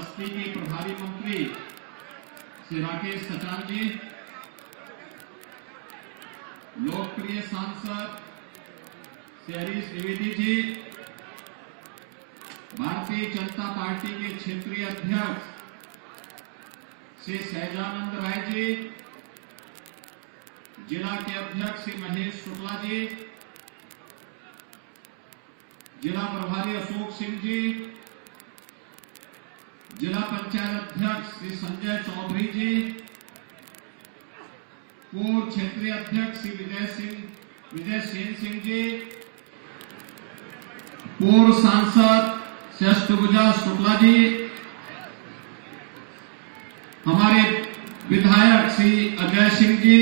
बस्ती के प्रभारी मंत्री श्री राकेश सचान जी, लोकप्रिय सांसद श्री हरीश द्विवेदी जी, भारतीय जनता पार्टी के क्षेत्रीय अध्यक्ष श्री सहजानंद राय जी, जिला के अध्यक्ष श्री महेश शुक्ला जी, जिला प्रभारी अशोक सिंह जी, जिला पंचायत अध्यक्ष श्री संजय चौधरी जी, पूर्व क्षेत्रीय अध्यक्ष श्री विजय सेन सिंह जी, पूर्व सांसद श्री अष्टभुजा शुक्ला जी, हमारे विधायक श्री अजय सिंह जी,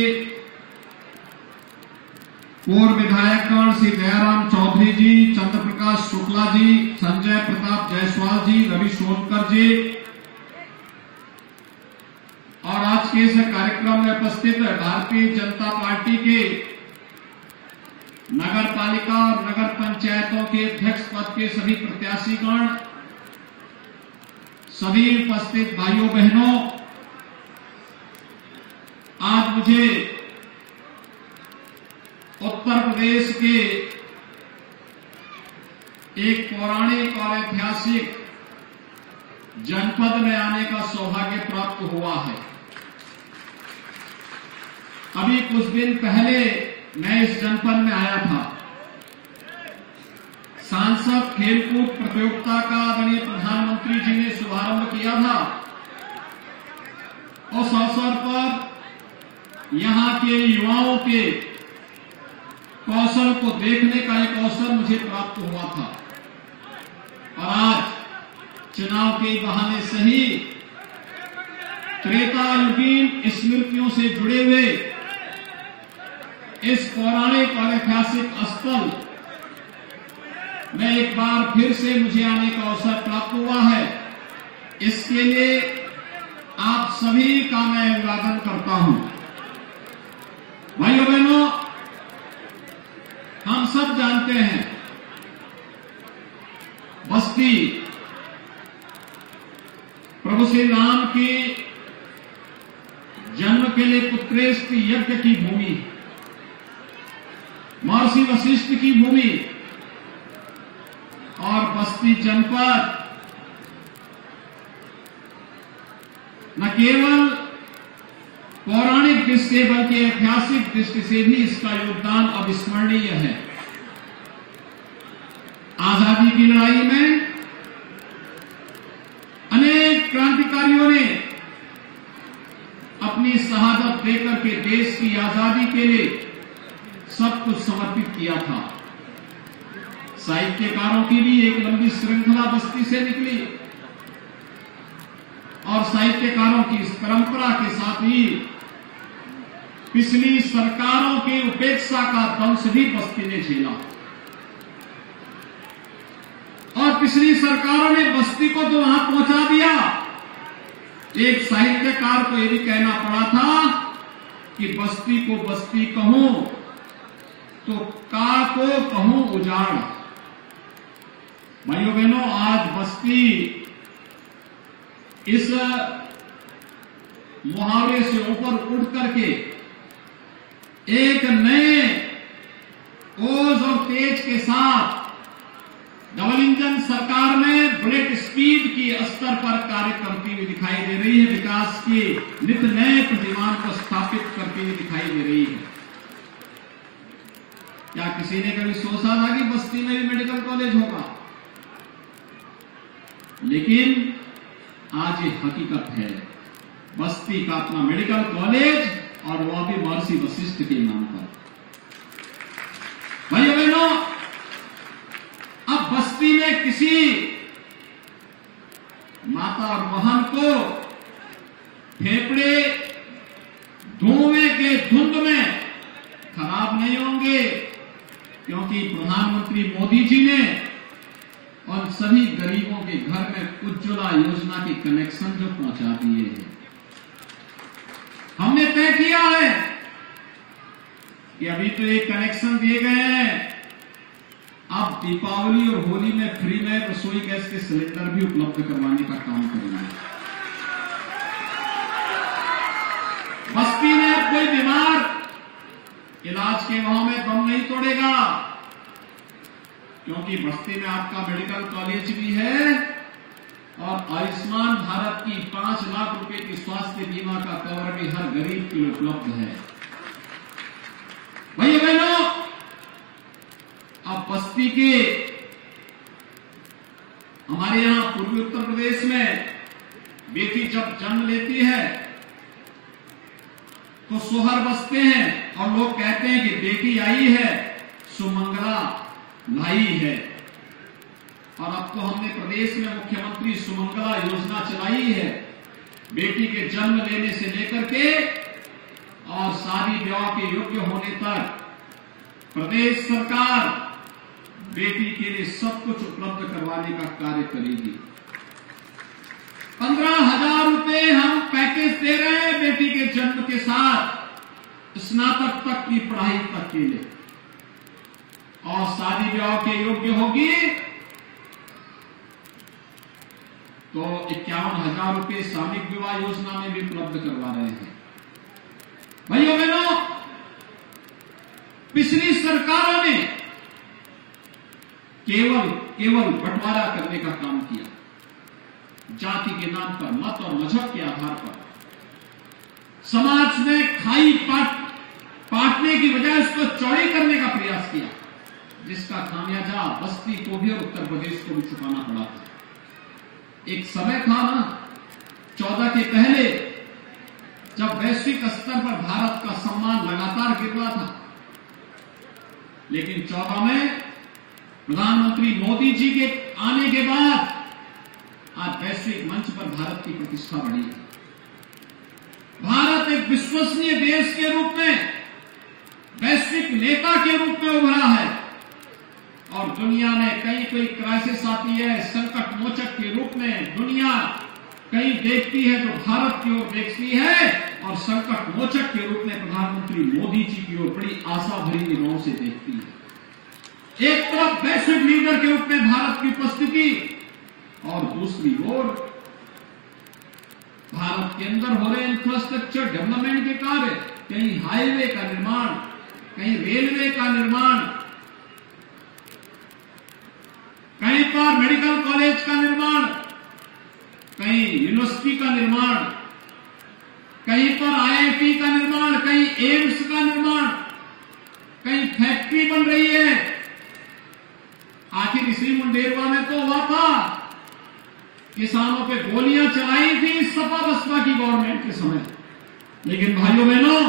पूर्व विधायकगण श्री दयाराम चौधरी जी, चंद्रप्रकाश शुक्ला जी, संजय प्रताप जायसवाल जी, रवि सोनकर जी, और आज के इस कार्यक्रम में उपस्थित भारतीय जनता पार्टी के नगर पालिका और नगर पंचायतों के अध्यक्ष पद के सभी प्रत्याशीगण, सभी उपस्थित भाइयों बहनों, आज मुझे उत्तर प्रदेश के एक पौराणिक और ऐतिहासिक जनपद में आने का सौभाग्य प्राप्त हुआ है। अभी कुछ दिन पहले मैं इस जनपद में आया था। सांसद खेलकूद प्रतियोगिता का आदरणीय प्रधानमंत्री जी ने शुभारंभ किया था। उस अवसर पर यहां के युवाओं के कौशल को देखने का एक अवसर मुझे प्राप्त हुआ था और आज चुनाव के बहाने से ही त्रेतायुगीन स्मृतियों से जुड़े हुए इस पौराणिक और ऐतिहासिक स्थल में एक बार फिर से मुझे आने का अवसर प्राप्त हुआ है। इसके लिए आप सभी का मैं अभिवादन करता हूं। भाइयों बहनों, हम सब जानते हैं बस्ती प्रभु श्री राम की जन्म के लिए पुत्रेष्ट यज्ञ की भूमि, महर्षि वशिष्ठ की भूमि, और बस्ती जनपद न केवल पौराणिक दृष्टि बल्कि ऐतिहासिक दृष्टि से भी इसका योगदान अविस्मरणीय है। आजादी की लड़ाई में अनेक क्रांतिकारियों ने अपनी शहादत देकर के देश की आजादी के लिए सब कुछ समर्पित किया था। साहित्यकारों की भी एक लंबी श्रृंखला बस्ती से निकली और साहित्यकारों की इस परंपरा के साथ ही पिछली सरकारों की उपेक्षा का दंश भी बस्ती ने झेला और पिछली सरकारों ने बस्ती को तो वहां पहुंचा दिया। एक साहित्यकार को यह भी कहना पड़ा था कि बस्ती को बस्ती कहूं तो का को कहूं उजाड़। भाइयों बहनों, आज बस्ती इस मुहावरे से ऊपर उठ करके एक नए ओज और तेज के साथ डबल इंजन सरकार में बुलेट स्पीड की स्तर पर कार्य करती हुई दिखाई दे रही है। विकास के नित नए प्रतिमान को स्थापित करती हुई दिखाई दे रही है। क्या किसी ने कभी सोचा था कि बस्ती में भी मेडिकल कॉलेज होगा? लेकिन आज ये हकीकत है। बस्ती का अपना मेडिकल कॉलेज और वह भी महर्षि वशिष्ठ के नाम पर। भाइयों बहनों, अब बस्ती में किसी माता और बहन को फेफड़े धुएं के धुंध में खराब नहीं होंगे, क्योंकि प्रधानमंत्री मोदी जी ने और सभी गरीबों के घर में उज्ज्वला योजना के कनेक्शन जो पहुंचा दिए हैं। हमने तय किया है कि अभी तो एक कनेक्शन दिए गए हैं अब दीपावली और होली में फ्री में रसोई गैस के सिलेंडर भी उपलब्ध करवाने का काम करेंगे। बस्ती में अब कोई बीमार इलाज के भाव में दम नहीं तोड़ेगा, क्योंकि बस्ती में आपका मेडिकल कॉलेज भी है और आयुष्मान भारत की 5 लाख रुपए की स्वास्थ्य बीमा का कवर भी हर गरीब के लिए उपलब्ध है। भाइयों बहनों, अब बस्ती के हमारे यहां पूर्वी उत्तर प्रदेश में बेटी जब जन्म लेती है तो सोहर बसते हैं और लोग कहते हैं कि बेटी आई है, सुमंगला लाई है। और अब तो हमने प्रदेश में मुख्यमंत्री सुमंगला योजना चलाई है। बेटी के जन्म लेने से लेकर के और शादी ब्याह के योग्य होने तक प्रदेश सरकार बेटी के लिए सब कुछ उपलब्ध करवाने का कार्य करेगी। 15,000 रुपए हम पैकेज दे रहे हैं बेटी के जन्म के साथ स्नातक तक की पढ़ाई तक के लिए, और शादी ब्याह के योग्य होगी तो 51,000 रुपए सामूहिक विवाह योजना में भी उपलब्ध करवा रहे हैं। भाइयों बहनों, पिछली सरकारों ने केवल बंटवारा करने का काम किया। जाति के नाम पर, मत और मजहब के आधार पर समाज में खाई पाटने की बजाय उसको चौड़ी करने का प्रयास किया, जिसका खामियाजा बस्ती को भी और उत्तर प्रदेश को भी चुकाना पड़ा था। एक समय था ना 14 के पहले, जब वैश्विक स्तर पर भारत का सम्मान लगातार गिर रहा था, लेकिन 14 में प्रधानमंत्री मोदी जी के आने के बाद आज वैश्विक मंच पर भारत की प्रतिष्ठा बढ़ी है। भारत एक विश्वसनीय देश के रूप में, वैश्विक नेता के रूप में उभरा है और दुनिया में कहीं कोई क्राइसिस आती है, संकट मोचक के रूप में दुनिया कहीं देखती है तो भारत की ओर देखती है, और संकट मोचक के रूप में प्रधानमंत्री मोदी जी की ओर बड़ी आशा भरी निगाहों से देखती है। एक तरफ वैश्विक लीडर के रूप में भारत की उपस्थिति और दूसरी ओर भारत के अंदर हो रहे इंफ्रास्ट्रक्चर डेवलपमेंट के कार्य, कहीं हाईवे का निर्माण, कहीं रेलवे का निर्माण, कहीं पर मेडिकल कॉलेज का निर्माण, कहीं यूनिवर्सिटी का निर्माण, कहीं पर आईआईटी का निर्माण, कहीं एम्स का निर्माण, कहीं फैक्ट्री बन रही है। आखिर इसी मुंडेरवा में तो हुआ था, किसानों पे गोलियां चलाई थी सपा बसपा की गवर्नमेंट के समय, लेकिन भाइयों बहनों,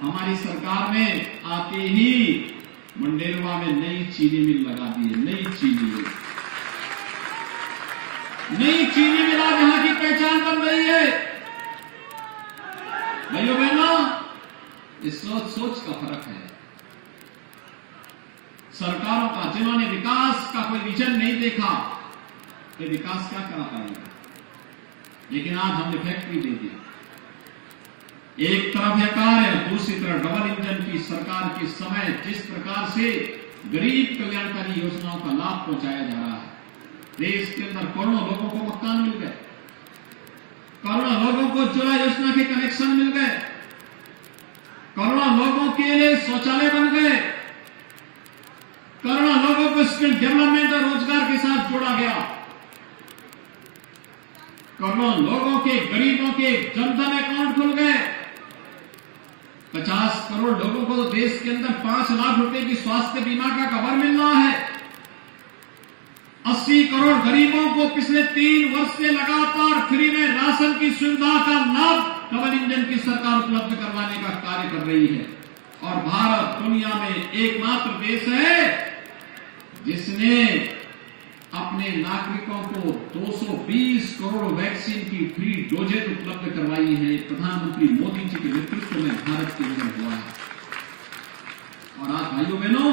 हमारी सरकार ने आते ही मुंडेरवा में नई चीनी मिल लगा दी है। नई चीनी मिल आज यहां की पहचान बन रही है। भाइयों बहनों, इस सोच का फर्क है। सरकारों का, जिन्होंने विकास का कोई विजन नहीं देखा, ये विकास क्या करा पाएगा। लेकिन आज हमने फैक्ट्री दे दी, एक तरफ यह कार्य, दूसरी तरफ डबल इंजन की सरकार के समय जिस प्रकार से गरीब कल्याणकारी योजनाओं का लाभ पहुंचाया जा रहा है। देश के अंदर करोड़ों लोगों को मकान मिल गए, करोड़ों लोगों को उज्ज्वला योजना के कनेक्शन मिल गए, करोड़ों लोगों के लिए शौचालय बन गए, करोड़ों लोगों को स्किल डेवलपमेंट और रोजगार के साथ जोड़ा गया, करोड़ों लोगों के, गरीबों के जनधन अकाउंट खुल गए, 50 करोड़ लोगों को तो देश के अंदर 5 लाख रुपए की स्वास्थ्य बीमा का कवर मिल रहा है, 80 करोड़ गरीबों को पिछले 3 वर्ष से लगातार फ्री में राशन की सुविधा का लाभ डबल इंजन की सरकार उपलब्ध करवाने का कार्य कर रही है। और भारत दुनिया में एकमात्र देश है जिसने अपने नागरिकों को 220 करोड़ वैक्सीन की फ्री डोजेज उपलब्ध करवाई है। प्रधानमंत्री मोदी जी के नेतृत्व में भारत के अंदर हुआ है। और आज भाइयों बहनों,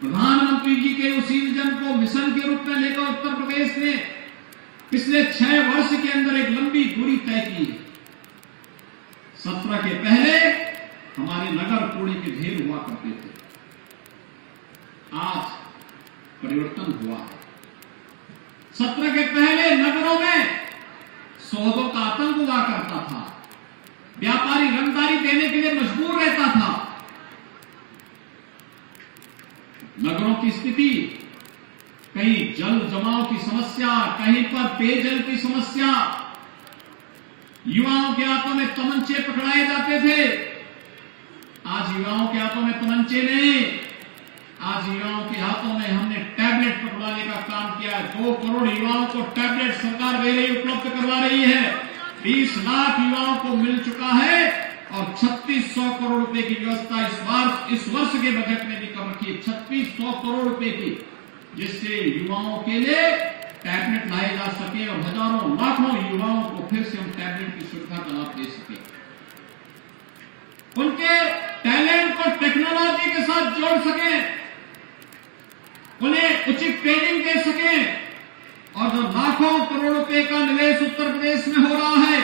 प्रधानमंत्री जी के उसी विजन को मिशन के रूप में लेकर उत्तर प्रदेश ने पिछले 6 वर्ष के अंदर एक लंबी दूरी तय की है। 17 के पहले हमारे नगर कूड़े के ढेर हुआ करते थे, आज परिवर्तन हुआ है। सत्र के पहले नगरों में सौदों का आतंक हुआ करता था, व्यापारी रंगदारी देने के लिए मजबूर रहता था। नगरों की स्थिति, कहीं जल जमाव की समस्या, कहीं पर पेयजल की समस्या, युवाओं के हाथों में तमंचे पकड़ाए जाते थे। आज युवाओं के हाथों में तमंचे नहीं, आज युवाओं के हाथों में हमने टैबलेट पकड़ाने का काम किया है। 2 करोड़ युवाओं को टैबलेट सरकार दे रही, उपलब्ध करवा रही है। 20 लाख युवाओं को मिल चुका है और 3600 करोड़ रुपए की व्यवस्था इस वर्ष के बजट में भी कर रखी है। 3600 करोड़ रुपए की, जिससे युवाओं के लिए टैबलेट लाए जा सके और हजारों लाखों युवाओं को फिर से हम टैबलेट की सुविधा का लाभ दे सके। उनके टैलेंट को टेक्नोलॉजी के साथ जोड़ सके, उन्हें उचित ट्रेनिंग दे सके और जो लाखों करोड़ रुपए का निवेश उत्तर प्रदेश में हो रहा है,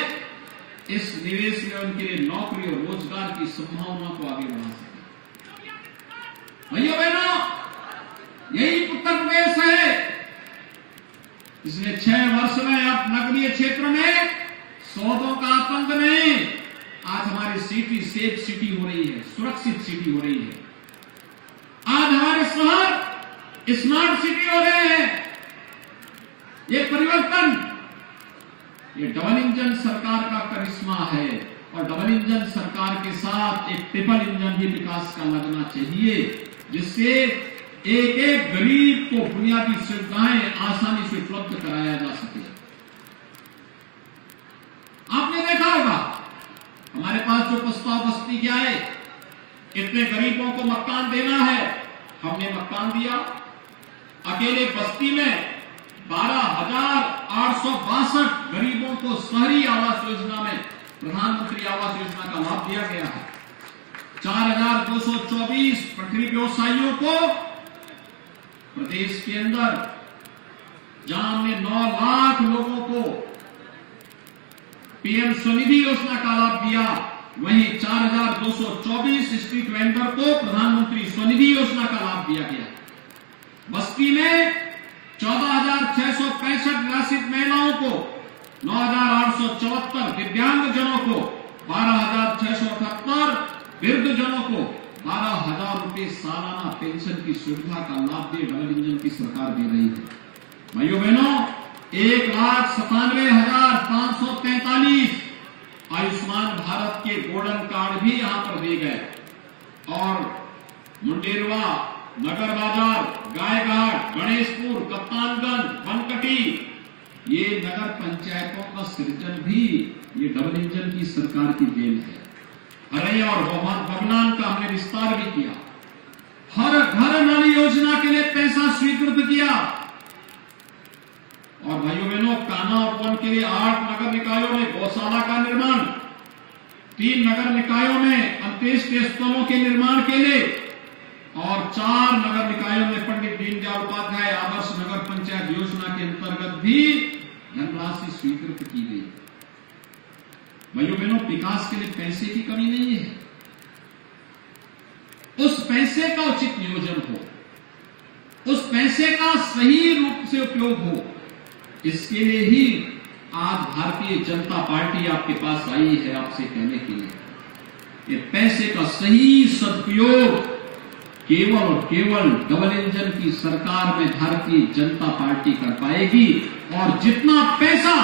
इस निवेश में उनके लिए नौकरी और रोजगार की संभावना को आगे बढ़ा सके। भाइयों बहनों, यही उत्तर प्रदेश है। पिछले 6 वर्ष में अब नगरीय क्षेत्र में सौदों का आतंक नहीं, आज हमारी सिटी सेफ सिटी हो रही है, सुरक्षित सिटी हो रही है। आज हमारे शहर स्मार्ट सिटी हो रहे हैं। ये परिवर्तन, ये डबल इंजन सरकार का करिश्मा है और डबल इंजन सरकार के साथ एक ट्रिपल इंजन भी विकास का लगना चाहिए, जिससे एक एक गरीब को बुनियादी सुविधाएं आसानी से उपलब्ध कराया जा सके। आपने देखा होगा हमारे पास जो प्रस्ताव बस्ती के आए, इतने गरीबों को मकान देना है, हमने मकान दिया। अकेले बस्ती में 12,862 गरीबों को शहरी आवास योजना में प्रधानमंत्री आवास योजना का लाभ दिया गया है। 4,224 पटरी व्यवसायियों को प्रदेश के अंदर, जहां हमने 9 लाख लोगों को पीएम स्वनिधि योजना का लाभ दिया, वहीं 4,224 स्ट्रीट वेंडर को प्रधानमंत्री स्वनिधि योजना का लाभ दिया गया। बस्ती में 14,665 निराश्रित महिलाओं को, 9,874 दिव्यांगजनों को, 12,678 वृद्धजनों को 12,000 रुपए सालाना पेंशन की सुविधा का लाभ दे डबल इंजन की सरकार दे रही है। भाइयों बहनों, 1,97,543 आयुष्मान भारत के गोल्डन कार्ड भी यहां पर दिए गए और मुंडेरवा, नगर बाजार, गायघाट, गणेशपुर, कप्तानगंज, बनकटी, ये नगर पंचायतों का सृजन भी ये डबल इंजन की सरकार की देन है। अरे और बगनान का हमने विस्तार भी किया। हर घर नल योजना के लिए पैसा स्वीकृत किया। और भाइयों बहनों, कान्हा उपवन के लिए 8 नगर निकायों में गौशाला का निर्माण, 3 नगर निकायों में अंत्येष्टि स्थलों के निर्माण के लिए और 4 नगर निकायों में पंडित दीनदयाल उपाध्याय आदर्श नगर पंचायत योजना के अंतर्गत भी धनराशि स्वीकृत की गई। भाइयों बहनों, विकास के लिए पैसे की कमी नहीं है, उस पैसे का उचित नियोजन हो, उस पैसे का सही रूप से उपयोग हो, इसके लिए ही आज भारतीय जनता पार्टी आपके पास आई है आपसे कहने के लिए। ये पैसे का सही सदुपयोग केवल और केवल डबल इंजन की सरकार में भारतीय जनता पार्टी कर पाएगी। और जितना पैसा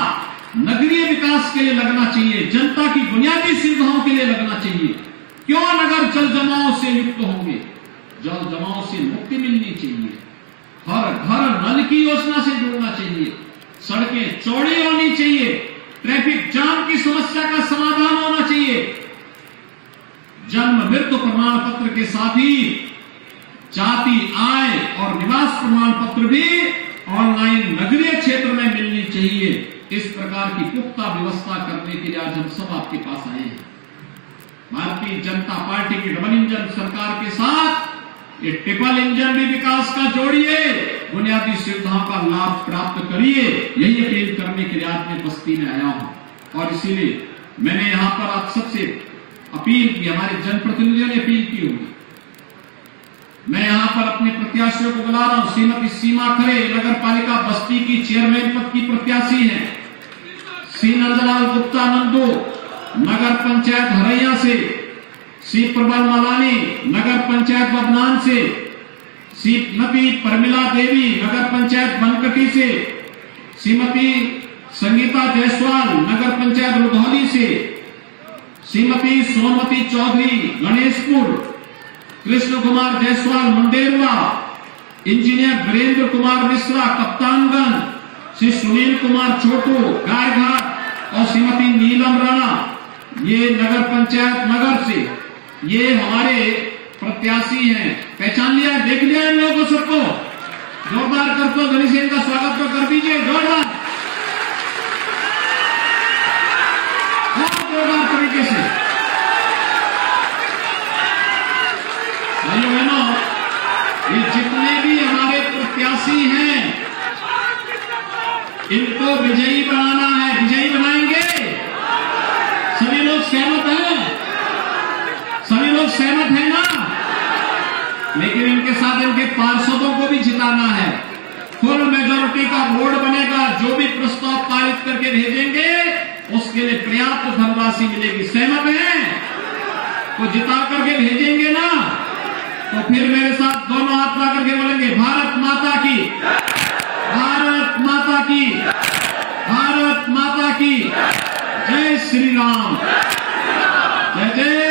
नगरीय विकास के लिए लगना चाहिए, जनता की बुनियादी सुविधाओं के लिए लगना चाहिए, क्यों नगर जल जमाव से युक्त होंगे, जल जमाव से मुक्ति मिलनी चाहिए, हर घर नल की योजना से जुड़ना चाहिए, सड़कें चौड़ी होनी चाहिए, ट्रैफिक जाम की समस्या का समाधान होना चाहिए, जन्म मृत्यु प्रमाण पत्र के साथ ही जाति, आय और निवास प्रमाण पत्र भी ऑनलाइन नगरीय क्षेत्र में मिलनी चाहिए। इस प्रकार की पुख्ता व्यवस्था करने के लिए आज हम सब आपके पास आए हैं। भारतीय जनता पार्टी की डबल इंजन सरकार के साथ ये ट्रिपल इंजन भी विकास का जोड़िए, बुनियादी सुविधाओं का लाभ प्राप्त करिए, यही अपील करने के लिए आज मैं बस्ती में आया हूं। और इसीलिए मैंने यहां पर आप सबसे अपील की, हमारे जनप्रतिनिधियों ने अपील की होगी मैं यहां पर अपने प्रत्याशियों को बुला रहा हूं। श्रीमती सीमा खरे नगर पालिका बस्ती की चेयरमैन पद की प्रत्याशी हैं। श्री नंदलाल गुप्ता नंदू नगर पंचायत हरैया से, श्री प्रबल मलानी नगर पंचायत बबनान से, श्रीमती प्रमिला देवी नगर पंचायत बनकटी से, श्रीमती संगीता जायसवाल नगर पंचायत रुधौली से, श्रीमती सोनमती चौधरी गणेशपुर, कृष्ण कुमार जायसवाल मुंडेरवा, इंजीनियर वीरेंद्र कुमार मिश्रा कप्तानगंज, श्री सुनील कुमार छोटू गायघाट और श्रीमती नीलम राणा ये नगर पंचायत नगर से, ये हमारे प्रत्याशी हैं। पहचान लिया, देख लिया इन लोगों को सबको? जोरदार करतो ध्वनि से इनका स्वागत तो कर दीजिए, जोरदार तरीके से। भाइयों बहनों, ये जितने भी हमारे प्रत्याशी हैं इनको विजयी बनाना है। विजयी बनाएंगे? सभी लोग सहमत हैं? सभी लोग सहमत हैं ना? लेकिन इनके साथ इनके पार्षदों को भी जिताना है। फुल मेजोरिटी का वोट बनेगा। जो भी प्रस्ताव पारित करके भेजेंगे उसके लिए पर्याप्त धनराशि मिलेगी। सहमत हैं? तो जिता करके भेजेंगे ना, तो फिर मेरे साथ दोनों हाथ ला करके बोलेंगे भारत माता की, भारत माता की, भारत माता की, जय श्री राम, जय जय